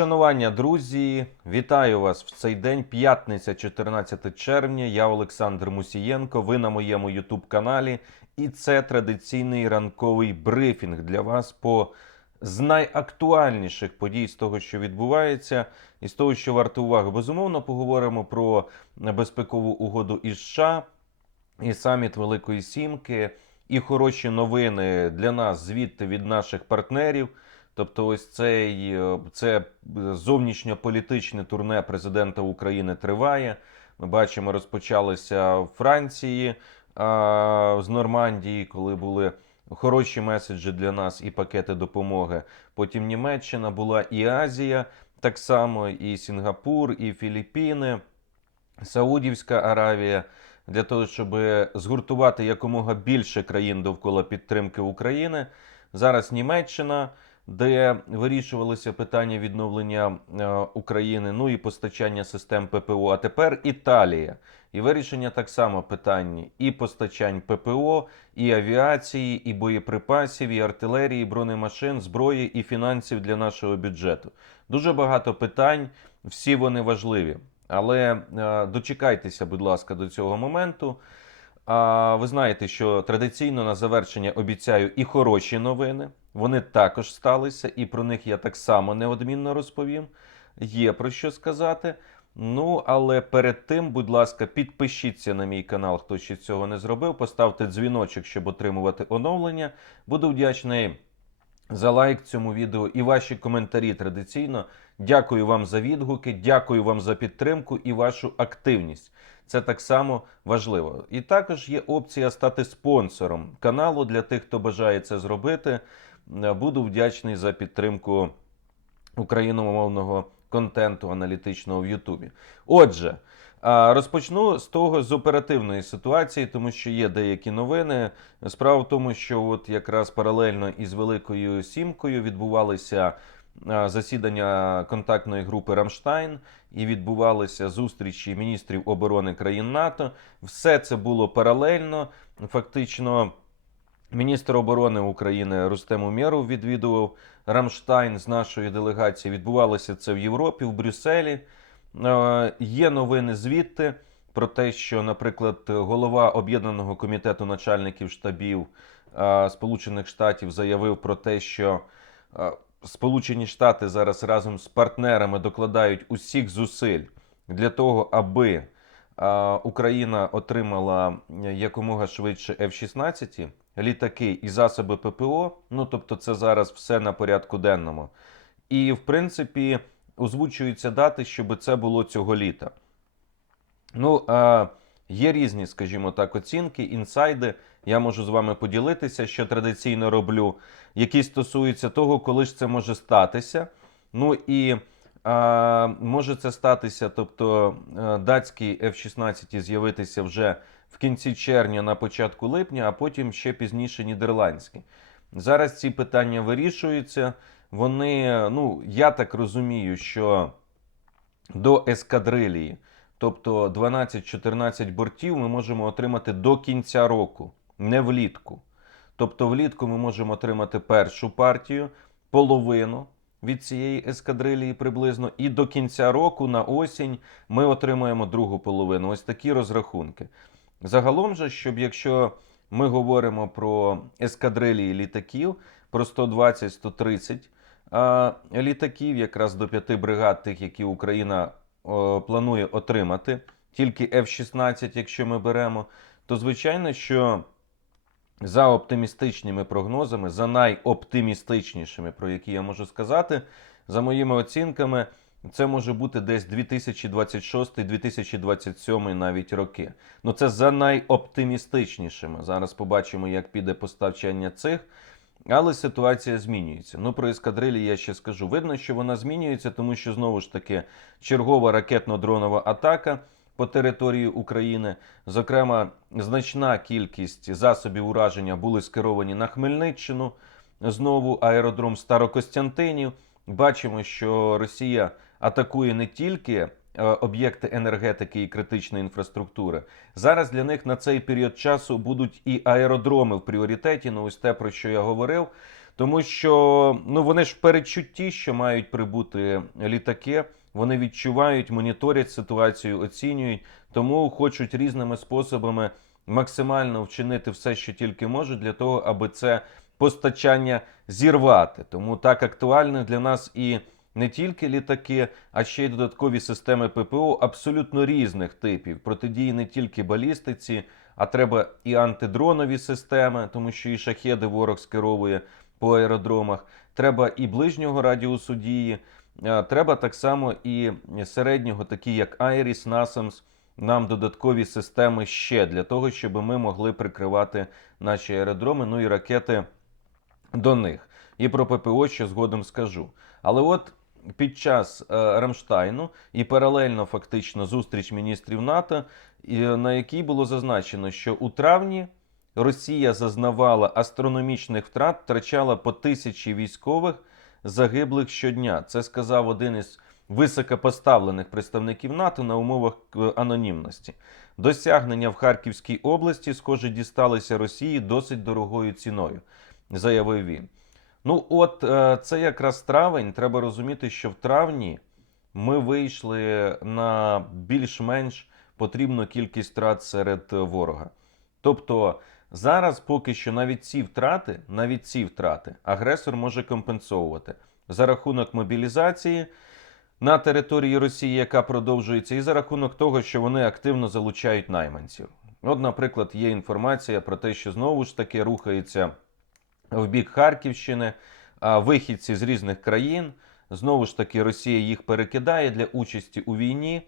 Шанування, друзі! Вітаю вас в цей день, п'ятниця, 14 червня. Я Олександр Мусієнко, ви на моєму YouTube-каналі. І це традиційний ранковий брифінг для вас з найактуальніших подій з того, що відбувається, і з того, що варто уваги. Безумовно, поговоримо про безпекову угоду із США, і саміт Великої Сімки, і хороші новини для нас звідти від наших партнерів. Тобто ось це зовнішньополітичне турне президента України триває. Ми бачимо, розпочалося в Франції з Нормандії, коли були хороші меседжі для нас і пакети допомоги. Потім Німеччина, була і Азія, так само і Сінгапур, і Філіппіни, Саудівська Аравія. Для того, щоб згуртувати якомога більше країн довкола підтримки України. Зараз Німеччина, де вирішувалися питання відновлення України, ну і постачання систем ППО. А тепер Італія. І вирішення так само питань і постачань ППО, і авіації, і боєприпасів, і артилерії, і бронемашин, зброї, і фінансів для нашого бюджету. Дуже багато питань, всі вони важливі. Але дочекайтеся, будь ласка, до цього моменту. Ви знаєте, що традиційно на завершення обіцяю і хороші новини. Вони також сталися, і про них я так само неодмінно розповім. Є про що сказати. Ну, але перед тим, будь ласка, підпишіться на мій канал, хто ще цього не зробив. Поставте дзвіночок, щоб отримувати оновлення. Буду вдячний за лайк цьому відео і ваші коментарі традиційно. Дякую вам за відгуки, дякую вам за підтримку і вашу активність. Це так само важливо. І також є опція стати спонсором каналу для тих, хто бажає це зробити. Буду вдячний за підтримку україномовного контенту аналітичного в Ютубі. Отже, розпочну з оперативної ситуації, тому що є деякі новини. Справа в тому, що от якраз паралельно із Великою Сімкою відбувалися засідання контактної групи «Рамштайн» і відбувалися зустрічі міністрів оборони країн НАТО. Все це було паралельно. Фактично, міністр оборони України Рустем Умєров відвідував «Рамштайн» з нашої делегації. Відбувалося це в Європі, в Брюсселі. Є новини звідти про те, що, наприклад, голова Об'єднаного комітету начальників штабів Сполучених Штатів заявив про те, що Сполучені Штати зараз разом з партнерами докладають усіх зусиль для того, аби Україна отримала якомога швидше F-16, літаки і засоби ППО. Ну, тобто це зараз все на порядку денному. І, в принципі, озвучуються дати, щоб це було цього літа. Ну, є різні, скажімо так, оцінки, інсайди. Я можу з вами поділитися, що традиційно роблю, які стосуються того, коли ж це може статися. Ну і може це статися, тобто датські F-16 з'явитися вже в кінці червня, на початку липня, а потім ще пізніше нідерландські. Зараз ці питання вирішуються. Вони, ну, я так розумію, що до ескадрилії, тобто 12-14 бортів, ми можемо отримати до кінця року, не влітку. Тобто влітку ми можемо отримати першу партію, половину від цієї ескадрилії приблизно, і до кінця року, на осінь, ми отримаємо другу половину. Ось такі розрахунки. Загалом же, щоб якщо ми говоримо про ескадрилії літаків, про 120-130 літаків, якраз до 5 бригад тих, які Україна планує отримати, тільки F-16, якщо ми беремо, то звичайно, що за оптимістичними прогнозами, за найоптимістичнішими, про які я можу сказати, за моїми оцінками, це може бути десь 2026-2027 навіть роки. Ну це за найоптимістичнішими. Зараз побачимо, як піде постачання цих. Але ситуація змінюється. Ну, про ескадрилі я ще скажу. Видно, що вона змінюється, тому що, знову ж таки, чергова ракетно-дронова атака по території України. Зокрема, значна кількість засобів ураження були скеровані на Хмельниччину. Знову аеродром Старокостянтинів. Бачимо, що Росія атакує не тільки об'єкти енергетики і критичної інфраструктури. Зараз для них на цей період часу будуть і аеродроми в пріоритеті, ну ось те, про що я говорив. Тому що вони ж в передчутті, що мають прибути літаки, вони відчувають, моніторять ситуацію, оцінюють, тому хочуть різними способами максимально вчинити все, що тільки можуть, для того, аби це постачання зірвати. Тому так актуально для нас і не тільки літаки, а ще й додаткові системи ППО абсолютно різних типів. Протидії не тільки балістиці, а треба і антидронові системи, тому що і шахеди ворог скеровує по аеродромах. Треба і ближнього радіусу дії, треба так само і середнього, такі як Айріс, Насамс, нам додаткові системи ще для того, щоб ми могли прикривати наші аеродроми, ну і ракети до них. І про ППО ще згодом скажу. Але от під час Рамштайну і паралельно фактично зустріч міністрів НАТО, на якій було зазначено, що у травні Росія зазнавала астрономічних втрат, втрачала по 1000 військових загиблих щодня. Це сказав один із високопоставлених представників НАТО на умовах анонімності. Досягнення в Харківській області, схоже, дісталися Росії досить дорогою ціною, заявив він. Це якраз травень. Треба розуміти, що в травні ми вийшли на більш-менш потрібну кількість втрат серед ворога. Тобто зараз поки що навіть ці втрати агресор може компенсовувати за рахунок мобілізації на території Росії, яка продовжується, і за рахунок того, що вони активно залучають найманців. От, наприклад, є інформація про те, що знову ж таки рухається в бік Харківщини вихідці з різних країн. Знову ж таки, Росія їх перекидає для участі у війні.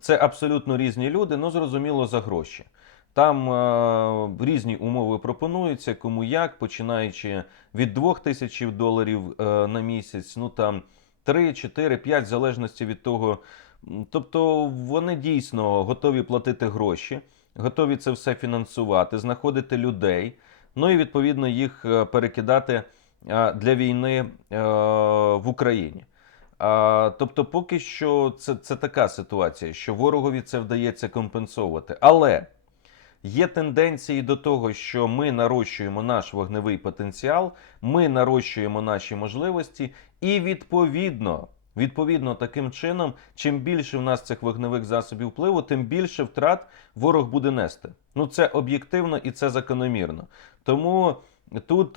Це абсолютно різні люди, зрозуміло, за гроші. Там різні умови пропонуються, кому як, починаючи від $2000 на місяць, там 3, 4, 5, в залежності від того. Тобто вони дійсно готові платити гроші, готові це все фінансувати, знаходити людей, і відповідно їх перекидати для війни в Україні. Тобто поки що це така ситуація, що ворогові це вдається компенсовувати. Але є тенденції до того, що ми нарощуємо наш вогневий потенціал, ми нарощуємо наші можливості і відповідно таким чином, чим більше в нас цих вогневих засобів впливу, тим більше втрат ворог буде нести. Це об'єктивно і це закономірно. Тому тут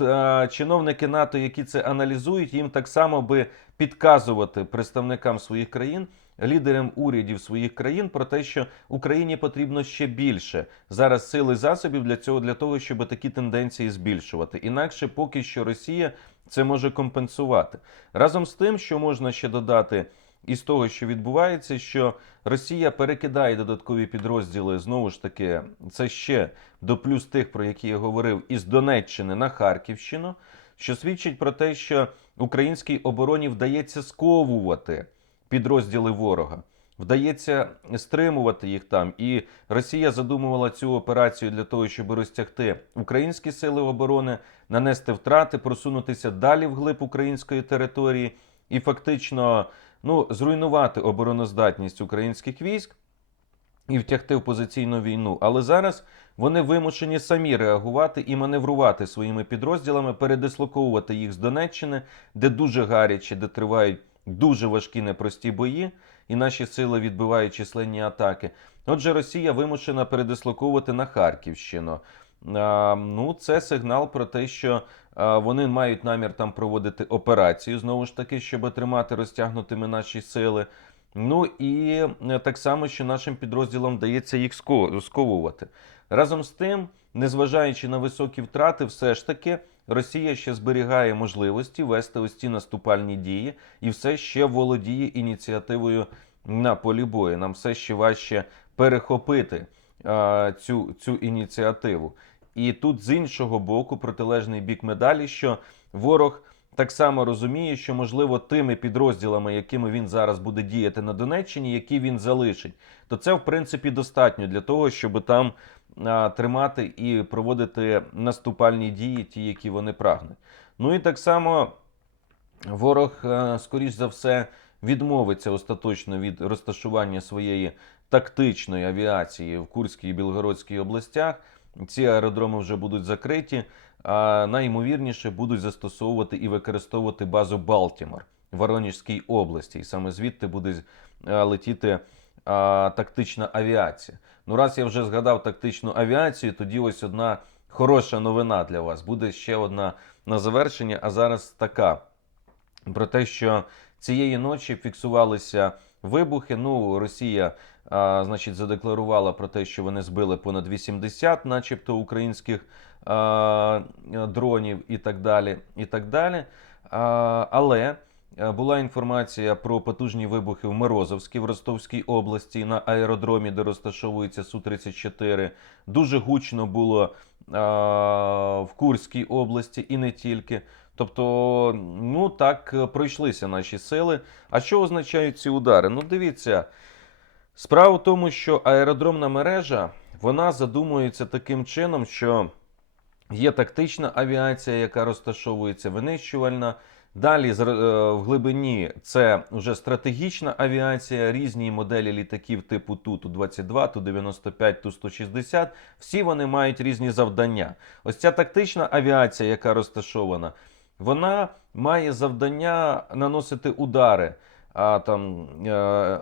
чиновники НАТО, які це аналізують, їм так само би підказувати представникам своїх країн, лідерам урядів своїх країн про те, що Україні потрібно ще більше зараз сил і засобів для того, щоб такі тенденції збільшувати. Інакше поки що Росія це може компенсувати. Разом з тим, що можна ще додати із того, що відбувається, що Росія перекидає додаткові підрозділи, знову ж таки, це ще до плюс тих, про які я говорив, із Донеччини на Харківщину, що свідчить про те, що українській обороні вдається сковувати підрозділи ворога, вдається стримувати їх там. І Росія задумувала цю операцію для того, щоб розтягти українські сили оборони, нанести втрати, просунутися далі вглиб української території і фактично зруйнувати обороноздатність українських військ і втягти в позиційну війну. Але зараз вони вимушені самі реагувати і маневрувати своїми підрозділами, передислоковувати їх з Донеччини, де дуже гаряче, де тривають дуже важкі непрості бої, і наші сили відбивають численні атаки. Отже, Росія вимушена передислоковувати на Харківщину. Це сигнал про те, що вони мають намір там проводити операцію, знову ж таки, щоб тримати розтягнутими наші сили. І так само, що нашим підрозділам вдається їх сковувати. Разом з тим, незважаючи на високі втрати, все ж таки Росія ще зберігає можливості вести ось ці наступальні дії і все ще володіє ініціативою на полі бою. Нам все ще важче перехопити цю ініціативу. І тут з іншого боку протилежний бік медалі, що ворог так само розуміє, що, можливо, тими підрозділами, якими він зараз буде діяти на Донеччині, які він залишить, то це, в принципі, достатньо для того, щоб там тримати і проводити наступальні дії, ті, які вони прагнуть. І так само ворог, скоріш за все, відмовиться остаточно від розташування своєї тактичної авіації в Курській і Білгородській областях. Ці аеродроми вже будуть закриті. найімовірніше будуть застосовувати і використовувати базу Балтімор в Воронежській області. І саме звідти буде летіти тактична авіація. Ну, раз я вже згадав тактичну авіацію, тоді ось одна хороша новина для вас. Буде ще одна на завершення, а зараз така. Про те, що цієї ночі фіксувалися вибухи. Ну, Росія, значить, задекларувала про те, що вони збили понад 80, начебто, українських дронів і так далі. І так далі. Але була інформація про потужні вибухи в Морозовській, в Ростовській області, на аеродромі, де розташовується Су-34. Дуже гучно було в Курській області і не тільки. Тобто, ну так, пройшлися наші сили. А що означають ці удари? Ну, дивіться, справа в тому, що аеродромна мережа, вона задумується таким чином, що є тактична авіація, яка розташовується, винищувальна. Далі в глибині це вже стратегічна авіація, різні моделі літаків типу Ту-22, Ту-95, Ту-160. Всі вони мають різні завдання. Ось ця тактична авіація, яка розташована, вона має завдання наносити удари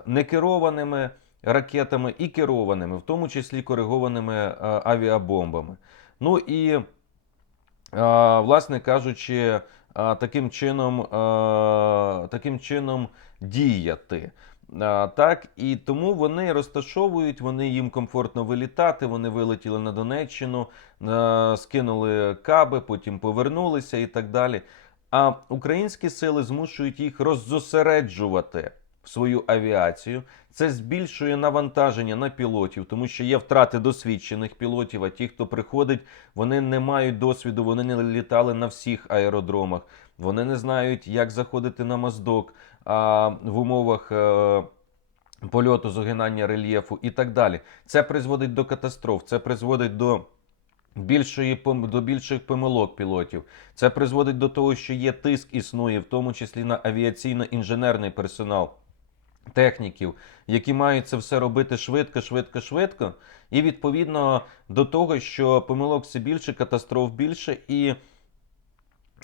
некерованими ракетами і керованими, в тому числі коригованими авіабомбами. Ну і, власне кажучи, таким чином діяти. Так, і тому вони розташовують, вони їм комфортно вилітати, вони вилетіли на Донеччину, скинули каби, потім повернулися і так далі. А українські сили змушують їх роззосереджувати свою авіацію. Це збільшує навантаження на пілотів, тому що є втрати досвідчених пілотів, а ті, хто приходить, вони не мають досвіду, вони не літали на всіх аеродромах, вони не знають, як заходити на моздок в умовах польоту, зогинання рельєфу і так далі. Це призводить до катастроф, це призводить до більших помилок пілотів. Це призводить до того, що є тиск існує, в тому числі на авіаційно-інженерний персонал, техніків, які мають це все робити швидко. І відповідно до того, що помилок все більше, катастроф більше і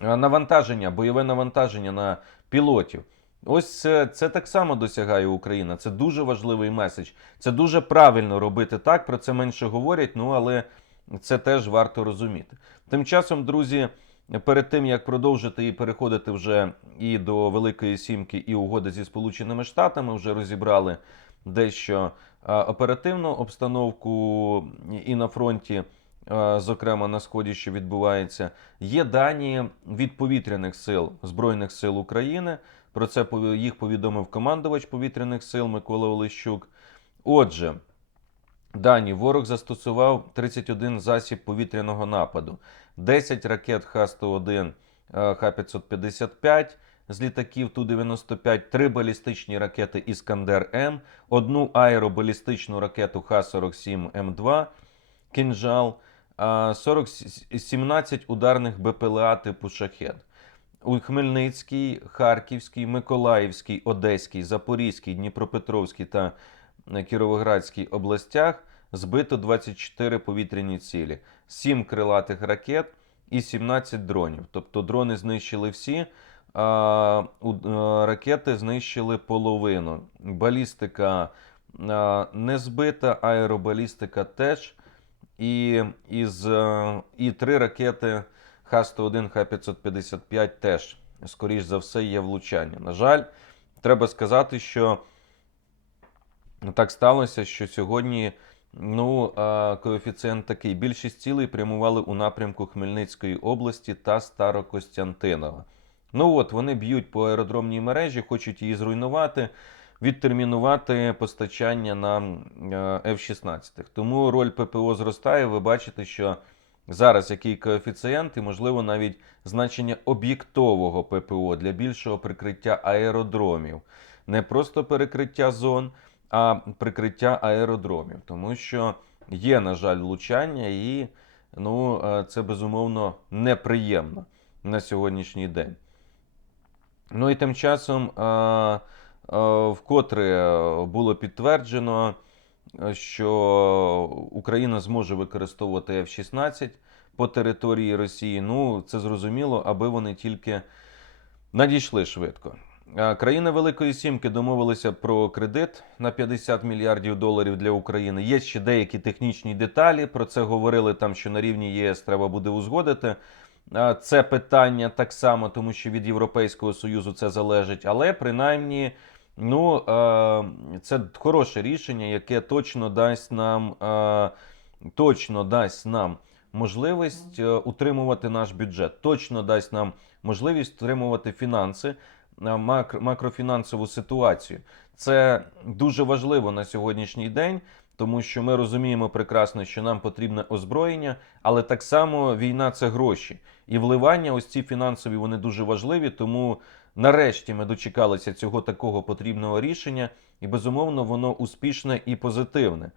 навантаження, бойове навантаження на пілотів. Ось це так само досягає Україна. Це дуже важливий меседж. Це дуже правильно робити так, про це менше говорять, ну але це теж варто розуміти. Тим часом, друзі, перед тим, як продовжити і переходити вже і до Великої Сімки, і угоди зі Сполученими Штатами, вже розібрали дещо оперативну обстановку і на фронті, зокрема на Сході, що відбувається. Є дані від повітряних сил Збройних сил України. Про це їх повідомив командувач повітряних сил Микола Олещук. Отже, дані: ворог застосував 31 засіб повітряного нападу, 10 ракет Х-101, Х-555 з літаків Ту-95, 3 балістичні ракети «Іскандер-М», 1 аеробалістичну ракету Х-47М2 «Кинжал», 17 ударних БПЛА типу «Шахед». У Хмельницькій, Харківській, Миколаївській, Одеській, Запорізькій, Дніпропетровській та Кіровоградській областях збито 24 повітряні цілі, 7 крилатих ракет і 17 дронів. Тобто дрони знищили всі, ракети знищили половину. Балістика не збита, аеробалістика теж. І 3 ракети Х-101, Х-555 теж, скоріш за все, є влучання. На жаль, треба сказати, що так сталося, що сьогодні коефіцієнт такий. Більшість цілей прямували у напрямку Хмельницької області та Старокостянтинова. Ну от, вони б'ють по аеродромній мережі, хочуть її зруйнувати, відтермінувати постачання на F-16. Тому роль ППО зростає. Ви бачите, що зараз який коефіцієнт і, можливо, навіть значення об'єктового ППО для більшого прикриття аеродромів. Не просто перекриття зон, а прикриття аеродромів. Тому що є, на жаль, влучання і це, безумовно, неприємно на сьогоднішній день. Ну і тим часом вкотре було підтверджено, що Україна зможе використовувати F-16 по території Росії. Ну, це зрозуміло, аби вони тільки надійшли швидко. Країни Великої Сімки домовилися про кредит на 50 мільярдів доларів для України. Є ще деякі технічні деталі. Про це говорили там, що на рівні ЄС треба буде узгодити це питання так само, тому що від Європейського Союзу це залежить. Але принаймні, ну, це хороше рішення, яке точно дасть нам можливість утримувати наш бюджет, точно дасть нам можливість утримувати фінанси, макрофінансову ситуацію. Це дуже важливо на сьогоднішній день, тому що ми розуміємо прекрасно, що нам потрібне озброєння, але так само війна – це гроші. І вливання, ось ці фінансові, вони дуже важливі, тому нарешті ми дочекалися цього такого потрібного рішення, і безумовно воно успішне і позитивне.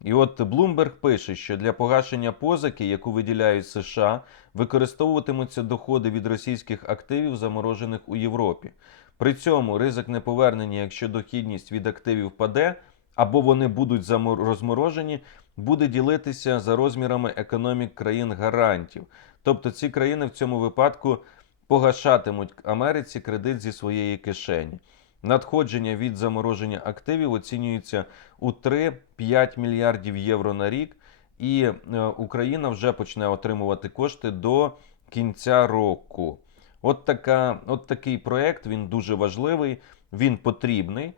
І от Bloomberg пише, що для погашення позики, яку виділяють США, використовуватимуться доходи від російських активів, заморожених у Європі. При цьому ризик неповернення, якщо дохідність від активів паде, або вони будуть розморожені, буде ділитися за розмірами економік країн-гарантів. Тобто ці країни в цьому випадку погашатимуть Америці кредит зі своєї кишені. Надходження від замороження активів оцінюється у 3-5 мільярдів євро на рік, і Україна вже почне отримувати кошти до кінця року. От такий проєкт, він дуже важливий, він потрібний,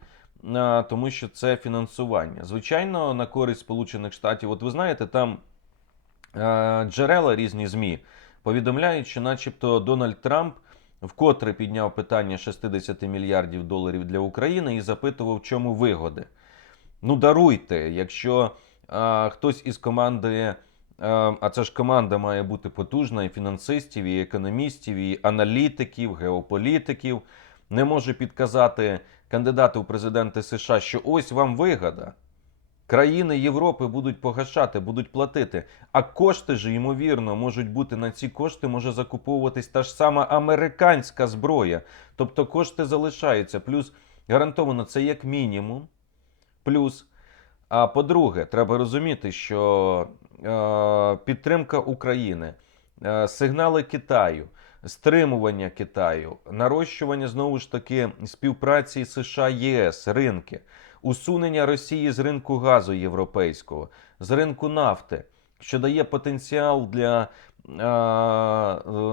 тому що це фінансування. Звичайно, на користь Сполучених Штатів. От ви знаєте, там джерела різні ЗМІ повідомляють, що начебто Дональд Трамп вкотре підняв питання 60 мільярдів доларів для України і запитував, в чому вигоди. Ну, даруйте, якщо хтось із команди, а це ж команда має бути потужна, і фінансистів, і економістів, і аналітиків, геополітиків, не може підказати кандидату в президенти США, що ось вам вигода. Країни Європи будуть погашати, будуть платити. А кошти ж, ймовірно, можуть бути на ці кошти, може закуповуватись та ж сама американська зброя. Тобто кошти залишаються. Плюс гарантовано це як мінімум. Плюс, а по-друге, треба розуміти, що підтримка України, сигнали Китаю, стримування Китаю, нарощування, знову ж таки, співпраці США-ЄС, ринки, усунення Росії з ринку газу європейського, з ринку нафти, що дає потенціал для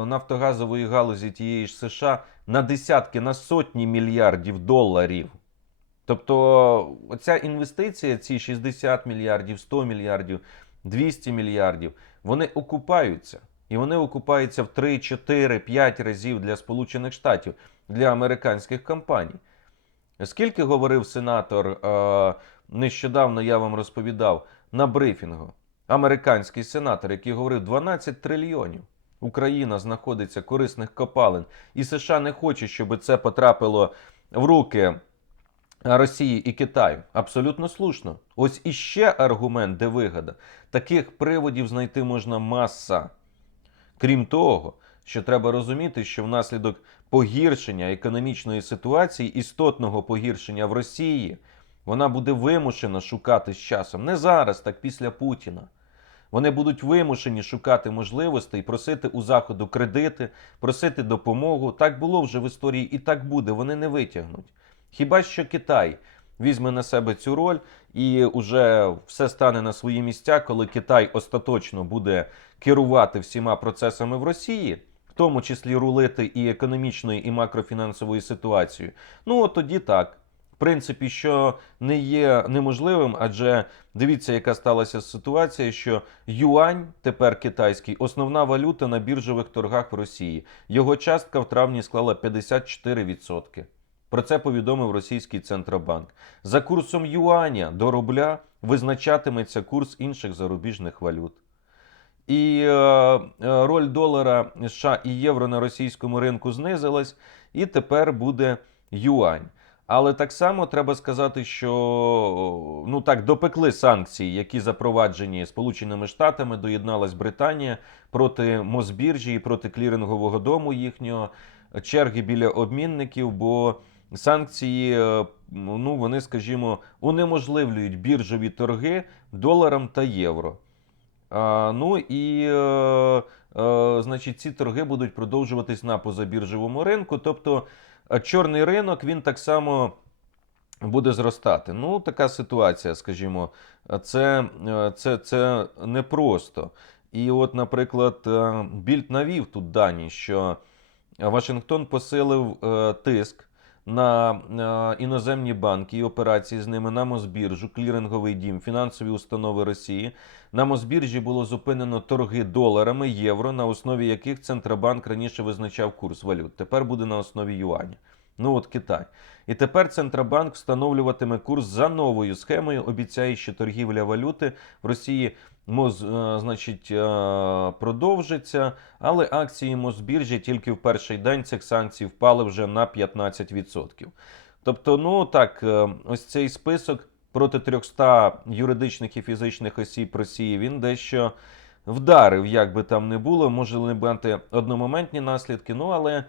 нафтогазової галузі тієї ж США на десятки, на сотні мільярдів доларів. Тобто оця інвестиція, ці 60 мільярдів, 100 мільярдів, 200 мільярдів, вони окупаються. І вони окупаються в 3, 4, 5 разів для Сполучених Штатів, для американських компаній. Скільки говорив сенатор, нещодавно я вам розповідав, на брифінгу, американський сенатор, який говорив 12 трильйонів. Україна знаходиться корисних копалин. І США не хоче, щоб це потрапило в руки Росії і Китаю. Абсолютно слушно. Ось іще аргумент, де вигода. Таких приводів знайти можна маса. Крім того, що треба розуміти, що внаслідок погіршення економічної ситуації, істотного погіршення в Росії, вона буде вимушена шукати з часом. Не зараз, так після Путіна. Вони будуть вимушені шукати можливостей, просити у Заходу кредити, просити допомогу. Так було вже в історії і так буде, вони не витягнуть. Хіба що Китай візьме на себе цю роль і вже все стане на свої місця, коли Китай остаточно буде керувати всіма процесами в Росії, в тому числі рулити і економічною, і макрофінансовою ситуацією. Ну, от тоді так. В принципі, що не є неможливим, адже дивіться, яка сталася ситуація, що юань, тепер китайський, основна валюта на біржових торгах в Росії. Його частка в травні склала 54%. Про це повідомив російський Центробанк. За курсом юаня до рубля визначатиметься курс інших зарубіжних валют. І роль долара США і євро на російському ринку знизилась, і тепер буде юань. Але так само треба сказати, що допекли санкції, які запроваджені Сполученими Штатами, доєдналась Британія проти Мосбіржі і проти клірингового дому їхнього, черги біля обмінників, бо санкції, вони, скажімо, унеможливлюють біржові торги доларом та євро. Ну і значить, ці торги будуть продовжуватись на позабіржовому ринку. Тобто чорний ринок він так само буде зростати. Ну, така ситуація, скажімо, це непросто. І от, наприклад, Більд навів тут дані, що Вашингтон посилив тиск на іноземні банки і операції з ними на Мосбіржу, кліринговий дім, фінансові установи Росії. На Мосбіржі було зупинено торги доларами, євро, на основі яких Центробанк раніше визначав курс валют. Тепер буде на основі юаня. Ну от Китай. І тепер Центробанк встановлюватиме курс за новою схемою, обіцяє, що торгівля валюти в Росії значить, продовжиться, але акції Мосбіржі тільки в перший день цих санкцій впали вже на 15%. Тобто, ну так, ось цей список проти 300 юридичних і фізичних осіб Росії, він дещо вдарив, як би там не було, може не мати одномоментні наслідки, ну але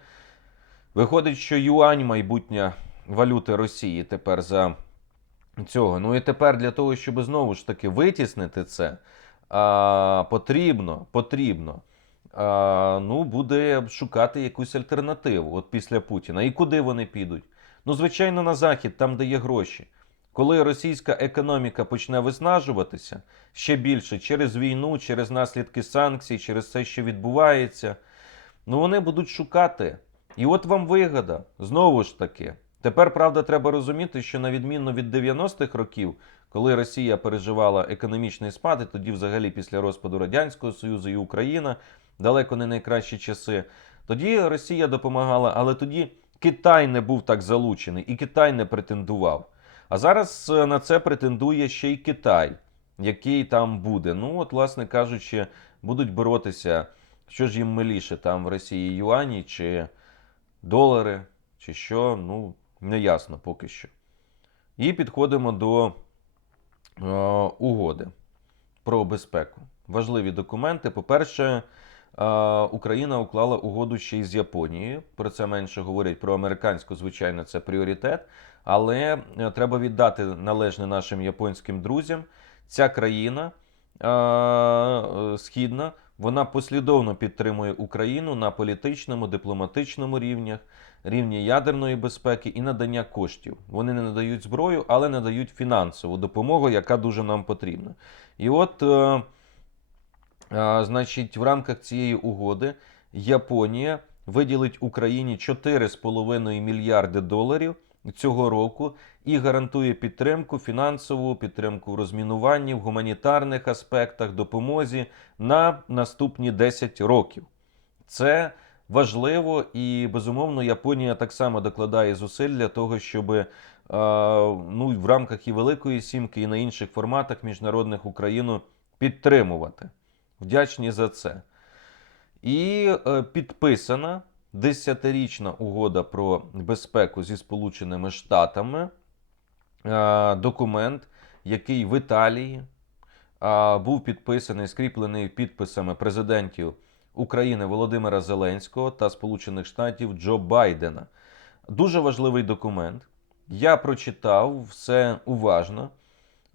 виходить, що юань майбутня валюти Росії тепер за цього. Ну і тепер для того, щоб знову ж таки витіснити це, потрібно ну, буде шукати якусь альтернативу от після Путіна. І куди вони підуть? Ну, звичайно, на Захід, там, де є гроші. Коли російська економіка почне виснажуватися ще більше через війну, через наслідки санкцій, через те, що відбувається, ну вони будуть шукати. І от вам вигода. Знову ж таки. Тепер, правда, треба розуміти, що на відміну від 90-х років, коли Росія переживала економічний спад, і тоді взагалі після розпаду Радянського Союзу і Україна, далеко не найкращі часи, тоді Росія допомагала, але тоді Китай не був так залучений, і Китай не претендував. А зараз на це претендує ще й Китай, який там буде. Ну, от, власне кажучи, будуть боротися, що ж їм миліше, там в Росії юані чи долари, чи що, ну, не ясно поки що. І підходимо до угоди про безпеку. Важливі документи. По-перше, Україна уклала угоду ще й з Японією. Про це менше говорять, про американську, звичайно, це пріоритет. Але треба віддати належне нашим японським друзям. Ця країна східна, вона послідовно підтримує Україну на політичному, дипломатичному рівнях, рівні ядерної безпеки і надання коштів. Вони не надають зброю, але надають фінансову допомогу, яка дуже нам потрібна. І от, значить, в рамках цієї угоди Японія виділить Україні 4,5 мільярди доларів цього року і гарантує підтримку, фінансову підтримку в розмінуванні, в гуманітарних аспектах, допомозі на наступні 10 років. Це важливо і, безумовно, Японія так само докладає зусиль для того, щоб ну, в рамках і Великої Сімки, і на інших форматах міжнародних Україну підтримувати. Вдячні за це. І підписана 10-річна угода про безпеку зі Сполученими Штатами. Документ, який в Італії був підписаний, скріплений підписами президентів України Володимира Зеленського та Сполучених Штатів Джо Байдена. Дуже важливий документ. Я прочитав все уважно.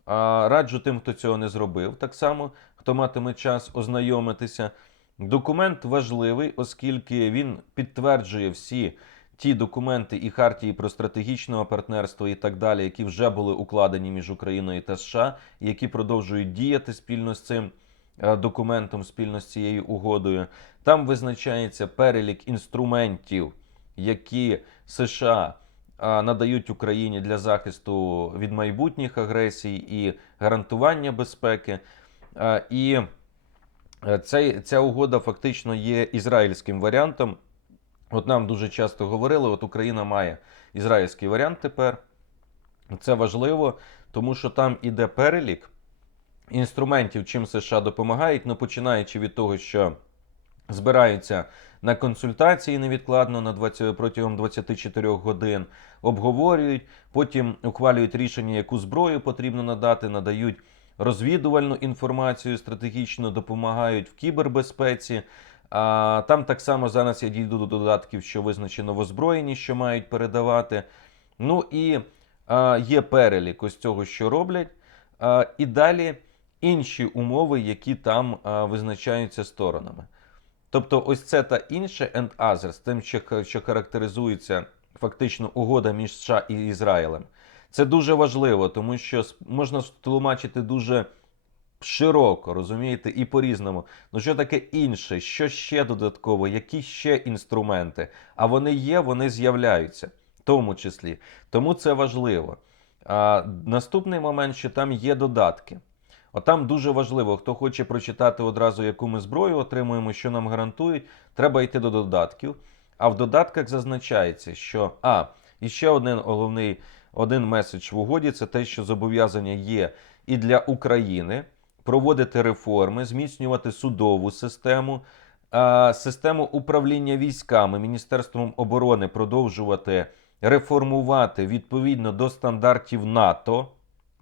Раджу тим, хто цього не зробив, так само, хто матиме час ознайомитися. Документ важливий, оскільки він підтверджує всі ті документи і хартії про стратегічне партнерство і так далі, які вже були укладені між Україною та США, і які продовжують діяти спільно з цим документом, спільно з цією угодою. Там визначається перелік інструментів, які США надають Україні для захисту від майбутніх агресій і гарантування безпеки. І ця угода фактично є ізраїльським варіантом. От нам дуже часто говорили, от Україна має ізраїльський варіант тепер. Це важливо, тому що там іде перелік інструментів, чим США допомагають, ну, починаючи від того, що збираються на консультації невідкладно протягом 24 годин, обговорюють, потім ухвалюють рішення, яку зброю потрібно надати, надають розвідувальну інформацію, стратегічно допомагають в кібербезпеці. Там так само зараз я дійду до додатків, що визначено в озброєнні, що мають передавати. Ну і є перелік ось цього, що роблять. І далі інші умови, які там визначаються сторонами. Тобто ось це та інше and others, тим, що характеризується фактично угода між США і Ізраїлем. Це дуже важливо, тому що можна тлумачити дуже широко, розумієте, і по-різному. Ну що таке інше? Що ще додатково? Які ще інструменти? А вони є, вони з'являються, в тому числі. Тому це важливо. Наступний момент, що там є додатки. Отам дуже важливо, хто хоче прочитати одразу, яку ми зброю отримуємо, що нам гарантують, треба йти до додатків. А в додатках зазначається, що і ще один меседж в угоді, це те, що зобов'язання є і для України проводити реформи, зміцнювати судову систему, систему управління військами, Міністерством оборони продовжувати реформувати відповідно до стандартів НАТО.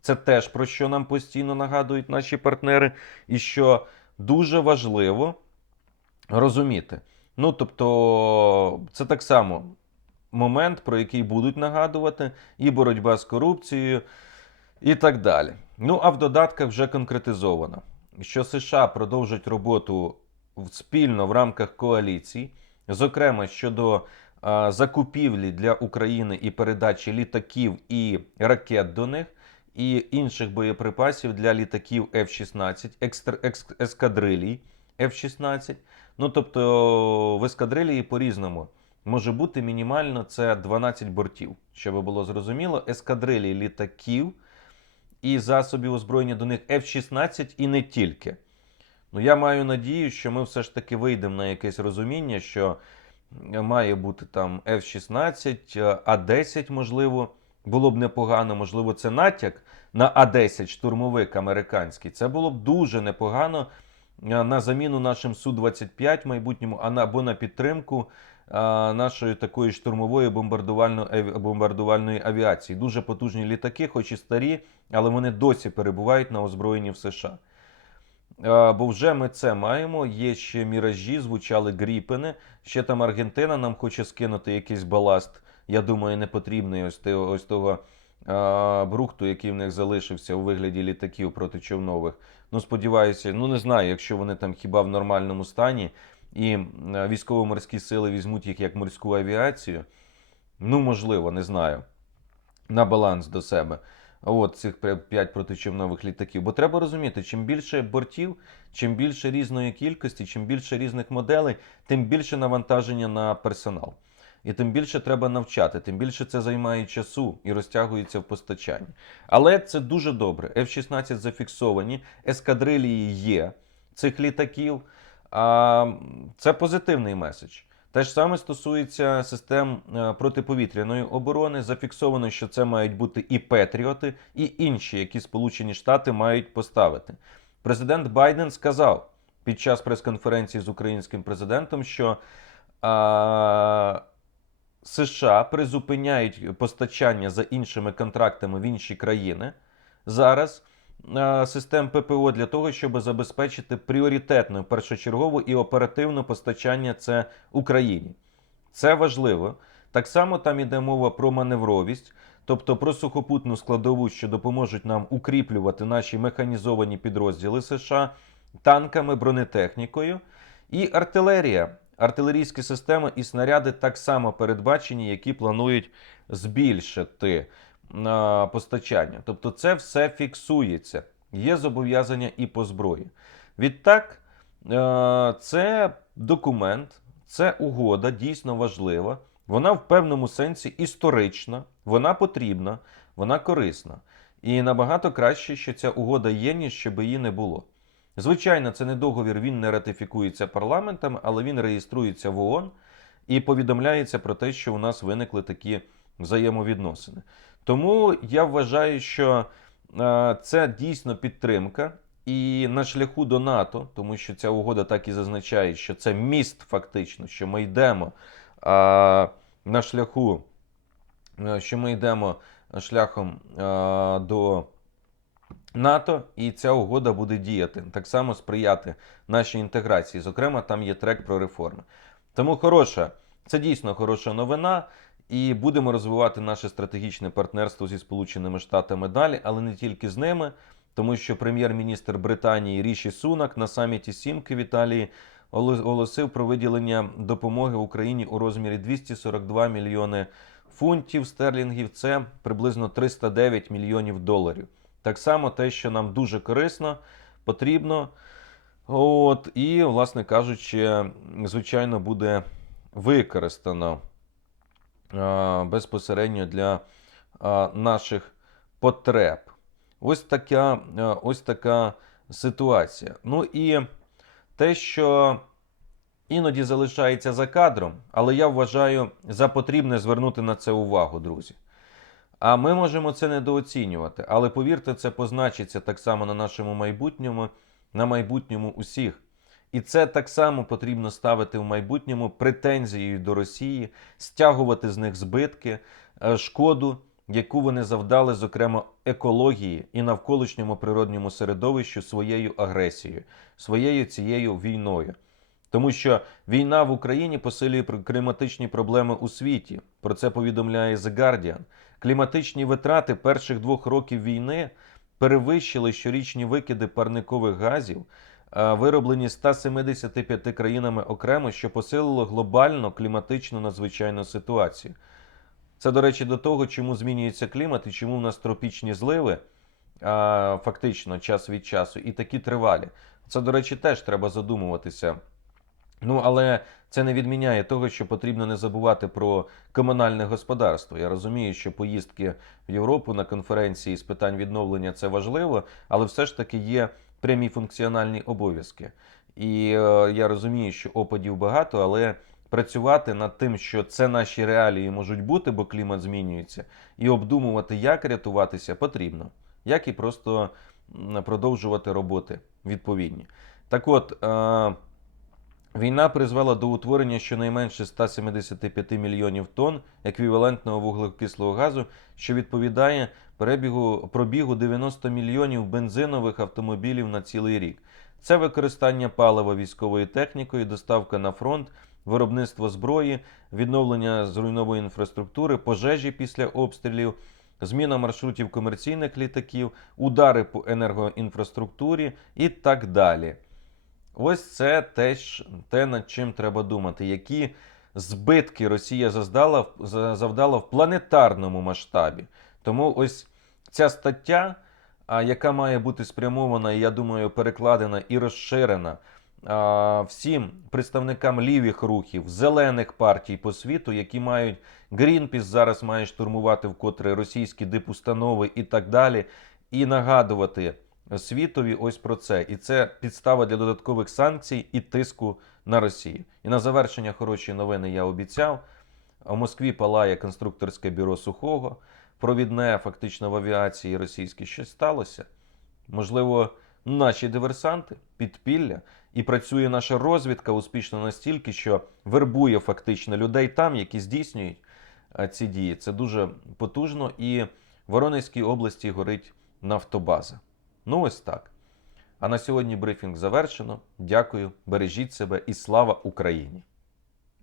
Це теж про що нам постійно нагадують наші партнери, і що дуже важливо розуміти. Ну, тобто, це так само момент, про який будуть нагадувати, і боротьба з корупцією, і так далі. Ну, а в додатках вже конкретизовано, що США продовжать роботу спільно в рамках коаліції, зокрема щодо закупівлі для України і передачі літаків і ракет до них, і інших боєприпасів для літаків F-16, ескадрилій F-16. Ну, тобто в ескадрилії по-різному може бути мінімально це 12 бортів, щоб було зрозуміло. Ескадрилій літаків і засобів озброєння до них F-16 і не тільки. Ну, я маю надію, що ми все ж таки вийдемо на якесь розуміння, що має бути там F-16, А-10, можливо, було б непогано, можливо, це натяк на А-10 штурмовик американський. Це було б дуже непогано на заміну нашим Су-25 в майбутньому, або на підтримку нашої такої штурмової бомбардувальної авіації. Дуже потужні літаки, хоч і старі, але вони досі перебувають на озброєнні в США. Бо вже ми це маємо, є ще міражі, звучали гріпени, ще там Аргентина нам хоче скинути якийсь баласт, я думаю, не потрібний ось того брухту, який в них залишився у вигляді літаків протичовнових. Ну, сподіваюся, ну не знаю, якщо вони там хіба в нормальному стані, і військово-морські сили візьмуть їх як морську авіацію, ну, можливо, не знаю, на баланс до себе. От цих 5 протичовнових літаків. Бо треба розуміти, чим більше бортів, чим більше різної кількості, чим більше різних моделей, тим більше навантаження на персонал. І тим більше треба навчати, тим більше це займає часу і розтягується в постачанні. Але це дуже добре. F-16 зафіксовані, ескадрилії є цих літаків. Це позитивний меседж. Те ж саме стосується систем протиповітряної оборони. Зафіксовано, що це мають бути і Петріоти, і інші, які Сполучені Штати мають поставити. Президент Байден сказав під час прес-конференції з українським президентом, що США призупиняють постачання за іншими контрактами в інші країни зараз систем ППО для того, щоб забезпечити пріоритетне, першочергове і оперативне постачання це Україні. Це важливо. Так само там йде мова про маневровість, тобто про сухопутну складову, що допоможуть нам укріплювати наші механізовані підрозділи США танками, бронетехнікою і артилерія. Артилерійські системи і снаряди так само передбачені, які планують збільшити постачання. Тобто це все фіксується. Є зобов'язання і по зброї. Відтак, це документ, це угода дійсно важлива. Вона в певному сенсі історична, вона потрібна, вона корисна. І набагато краще, що ця угода є, ніж щоб її не було. Звичайно, це не договір, він не ратифікується парламентом, але він реєструється в ООН і повідомляється про те, що у нас виникли такі взаємовідносини. Тому я вважаю, що це дійсно підтримка і на шляху до НАТО, тому що ця угода так і зазначає, що це міст фактично, що ми йдемо на шляху, що ми йдемо шляхом до НАТО, і ця угода буде діяти, так само сприяти нашій інтеграції. Зокрема, там є трек про реформи. Тому це дійсно хороша новина, і будемо розвивати наше стратегічне партнерство зі Сполученими Штатами далі, але не тільки з ними, тому що прем'єр-міністр Британії Ріші Сунак на саміті Сімки в Італії оголосив про виділення допомоги Україні у розмірі 242 мільйони фунтів стерлінгів, це приблизно 309 мільйонів доларів. Так само те, що нам дуже корисно, потрібно, і, власне кажучи, звичайно, буде використано безпосередньо для наших потреб. Ось така ситуація. Ну і те, що іноді залишається за кадром, але я вважаю за потрібне звернути на це увагу, друзі. А ми можемо це недооцінювати, але повірте, це позначиться так само на нашому майбутньому, на майбутньому усіх. І це так само потрібно ставити в майбутньому претензією до Росії, стягувати з них збитки, шкоду, яку вони завдали, зокрема, екології і навколишньому природньому середовищу своєю агресією, своєю цією війною. Тому що війна в Україні посилює кліматичні проблеми у світі. Про це повідомляє The Guardian. Кліматичні витрати перших 2 років війни перевищили щорічні викиди парникових газів, вироблені 175 країнами окремо, що посилило глобальну кліматичну надзвичайну ситуацію. Це, до речі, до того, чому змінюється клімат і чому в нас тропічні зливи, фактично, час від часу, і такі тривалі. Це, до речі, теж треба задумуватися. Ну, але це не відміняє того, що потрібно не забувати про комунальне господарство. Я розумію, що поїздки в Європу на конференції з питань відновлення – це важливо, але все ж таки є прямі функціональні обов'язки. І я розумію, що опадів багато, але працювати над тим, що це наші реалії можуть бути, бо клімат змінюється, і обдумувати, як рятуватися, потрібно. Як і просто продовжувати роботи відповідні. Так от, війна призвела до утворення щонайменше 175 мільйонів тонн еквівалентного вуглекислого газу, що відповідає пробігу 90 мільйонів бензинових автомобілів на цілий рік. Це використання палива військовою технікою, доставка на фронт, виробництво зброї, відновлення зруйнованої інфраструктури, пожежі після обстрілів, зміна маршрутів комерційних літаків, удари по енергоінфраструктурі і так далі. Ось це теж те, над чим треба думати. Які збитки Росія завдала в планетарному масштабі. Тому ось ця стаття, яка має бути спрямована, я думаю, перекладена і розширена всім представникам лівих рухів, зелених партій по світу, які мають Greenpeace зараз має штурмувати вкотре російські дипустанови і так далі, і нагадувати світові ось про це. І це підстава для додаткових санкцій і тиску на Росію. І на завершення хороші новини я обіцяв. У Москві палає конструкторське бюро Сухого, провідне фактично в авіації російській. Щось сталося? Можливо, наші диверсанти, підпілля, і працює наша розвідка успішно настільки, що вербує фактично людей там, які здійснюють ці дії. Це дуже потужно, і в Воронезькій області горить нафтобаза. Ну ось так. А на сьогодні брифінг завершено. Дякую, бережіть себе і слава Україні!